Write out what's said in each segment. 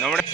നമ്മുടെ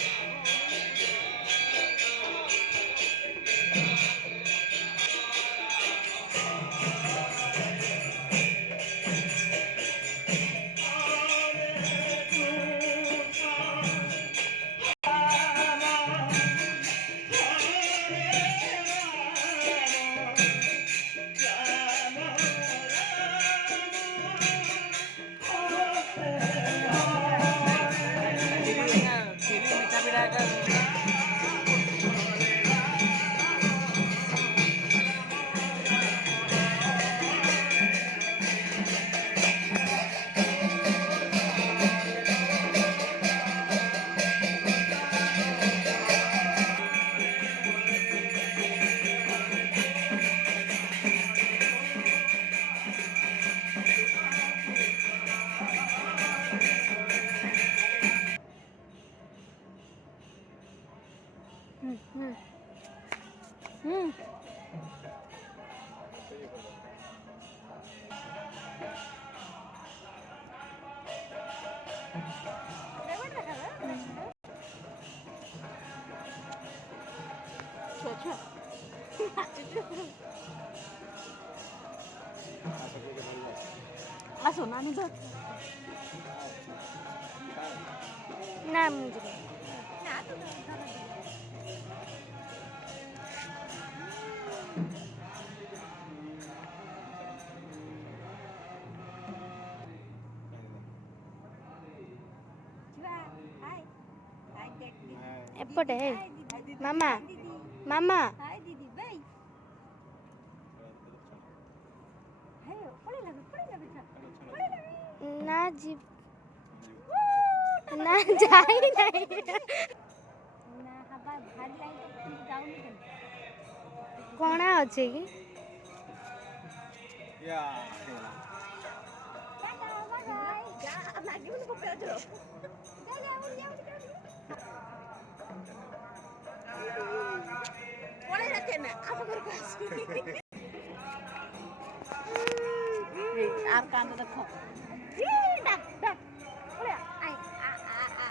আসো নানি ধর না মুজে না তো এপটে মামা মামা না জীব না যাই নাই না হাবা ভাল লাগে তো যাওনি কেন কোনা আছে কি ইয়া টাটা বাই বাই যা লাগি মনে কোপে আছো পড়ে যাচ্ছে না আমার কাছে আর কান্দ দেখো ডাক ডাক ওরে আই আ আ আ